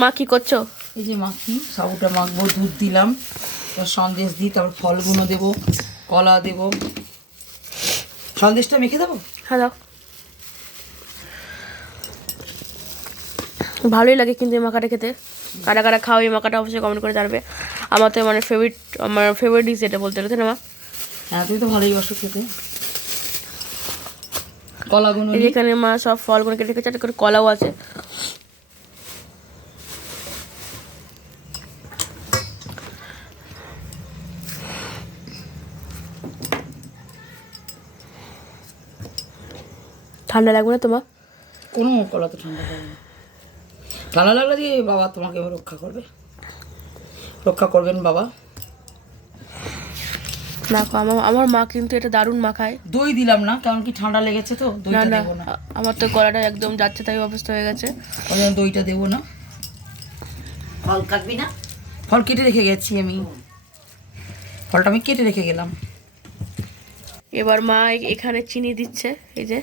মা কি করছো? এই যে মাখি সাবুটা মাখবো, দুধ দিলাম, সন্দেশ দিই, তারপর ফলগুলো দেবো, কলা দেবো। সন্দেশটা মেখে দেবো। হ্যাঁ দাও। ভালোই লাগে কিন্তু এই মাখাটা খেতে। কারা কারা খাও এই মাখাটা অবশ্যই কমেন্ট করে জানবে। আমার তো মানে আমার ফেভারিট ডিশ এটা বলতে গেলে, তাই না মা? হ্যাঁ, তুমি তো ভালোই বাসো খেতে। কলাগুলো এই যে এখানে মা সব ফলগুলো কেটে রেখেছে, একটা করে কলাও আছে। ঠান্ডা লাগবে না তোমার? কোনো কলা তো ঠান্ডা লাগবে না। ঠান্ডা লাগলে দিয়ে বাবা তোমাকে রক্ষা করবে, রক্ষা করবেন বাবা। দেখো আমার মা কিন্তু এটা দারুণ মাখায়। দই দিলাম না, কারণ কি ঠান্ডা লেগেছে তো, না দইটা না, দেবো না। আমার তো গলাটা একদম যাচ্ছে তাই অবস্থা হয়ে গেছে। ওই জন্য দইটা দেবো না। ফল কাটবি না? ফল কেটে রেখে গেছি আমি, ফলটা আমি কেটে রেখে গেলাম। এবার মা এখানে চিনি দিচ্ছে, এই যে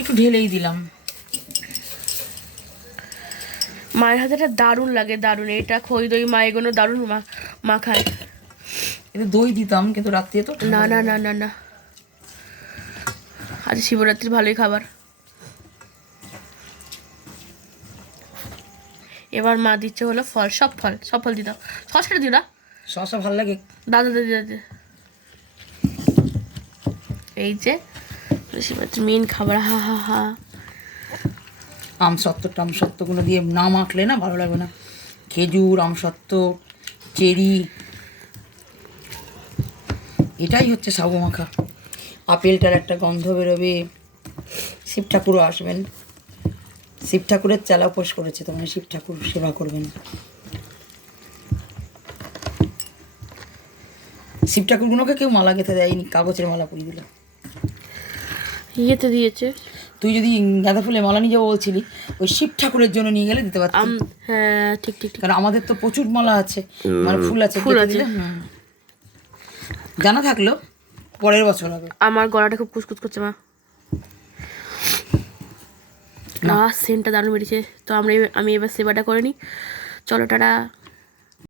একটু ঢেলেই দিলাম। মায়ের হাতেটা দারুণ লাগে, দারুণ। এটা খই দই মা এগুলো দারুণ মাখায়। এতে দই দিতাম, কিন্তু রাত্রে তো না না না না না, আজ শিবরাত্রি ভালোই খাবার। এবার মা দিচ্ছে হলো ফল, সব ফল দিতাম। শসাটা দিও না, শসা ভালো লাগে। দাদা দাদি দাদি। এই যে শিবরাত্রি মেন খাবার, হা হা হা। আমসত্ত্বগুলো দিয়ে না মাখলে না ভালো লাগবে না। খেজুর, আমসত্ত্ব, চেরি, এটাই হচ্ছে সাবু মাখা। আপেলটার একটা গন্ধ বেরোবে। শিব ঠাকুরও আসবেন, শিব ঠাকুরের চেলা উপোস করেছে, তোমরা শিব ঠাকুর সেবা করবেন। শিব ঠাকুরগুলোকে কেউ মালা গেঁথে দেয়নি, কাগজের মালা পরিয়ে দিল। ইয়েতে দিয়েছে। তুই যদি গাঁদা ফুলে মালা নিয়ে যাবো বলছিলি, ওই শিব ঠাকুরের জন্য নিয়ে গেলে দিতে পারতাম। হ্যাঁ ঠিক ঠিক ঠিক। কারণ আমাদের তো প্রচুর মালা আছে, মানে ফুল আছে, ফুল গেঁথে আছে। দিলে, জানা থাকলো পরের বছর হবে। আমার গলাটা খুব কুচকুচ করছে মা। না সেন্টটা দারুণ বেরিয়েছে। তো আমি এবার সেবাটা করে নিই। চলো টাটা।